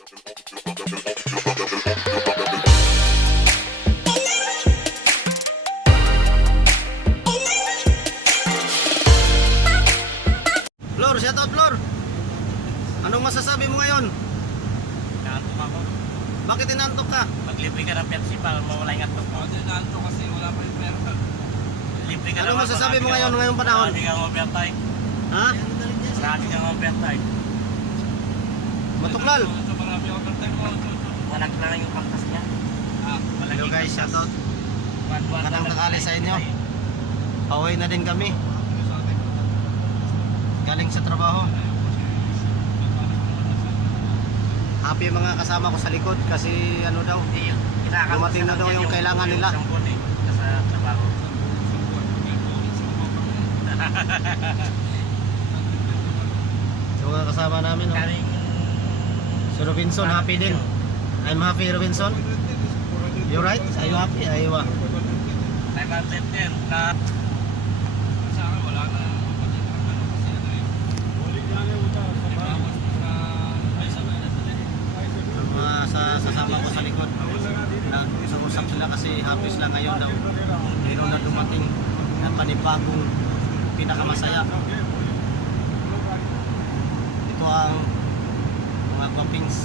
Flor, shoutout Flor. Anong masasabi mo ngayon? Naantok ako. Bakit inantok ka? Maglibre ka ng Pepsi para mawala yung antok mo. Naantok kasi wala pa yung pera. Libre ka Ano naman, masasabi mo marami ngayong panahon? Marami kang overtime. Ha? Marami kang overtime. Matuklal. So marami overtime mo. Walang lang yung pangkas niya. Walang Hello guys, shoutout. Buwan-buwan Magandang na lang. tanghali sa inyo. Pauwi na din kami. Galing sa trabaho. Happy yung mga kasama ko sa likod kasi ano daw, dumating na daw yung kailangan nila. Sa trabaho. So mga kasama namin, no? Karing Si Robinson, happy din. I'm happy, Robinson. You right? Are you happy? Aywa. I'm upset din na Sa akin wala na. Kasi ano eh. Yung mga sasama ko sa likod, nag-usap sila kasi happy sila ngayon daw. Meron na dumating na panibagong pinakamasaya. Ito ang mga guwapings.